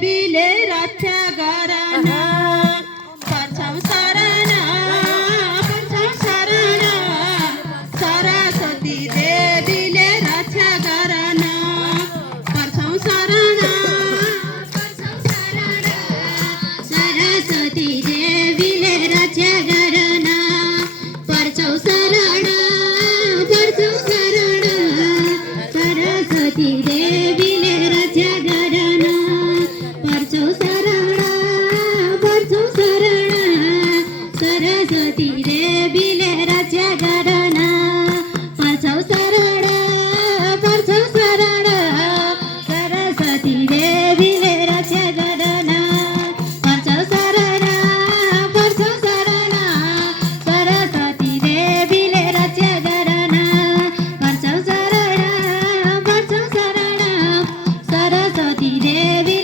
देवीले रक्षा गरन पर्छौ शरण पर्छौ शरण सरस्वती देवीले रक्षा गरन पर्छौ शरण सरस्वती देवीले रक्षा गरन पर्छौ शरण सरस्वती देवीले रक्षा गरन पर्छौ शरण सरस्वती देवीले रक्षा गरन पर्छौ शरण सरस्वती देवीले रक्षा गरन पर्छौ शरण सरस्वती देवीले रक्षा गरन पर्छौ शरण सरस्वती देवी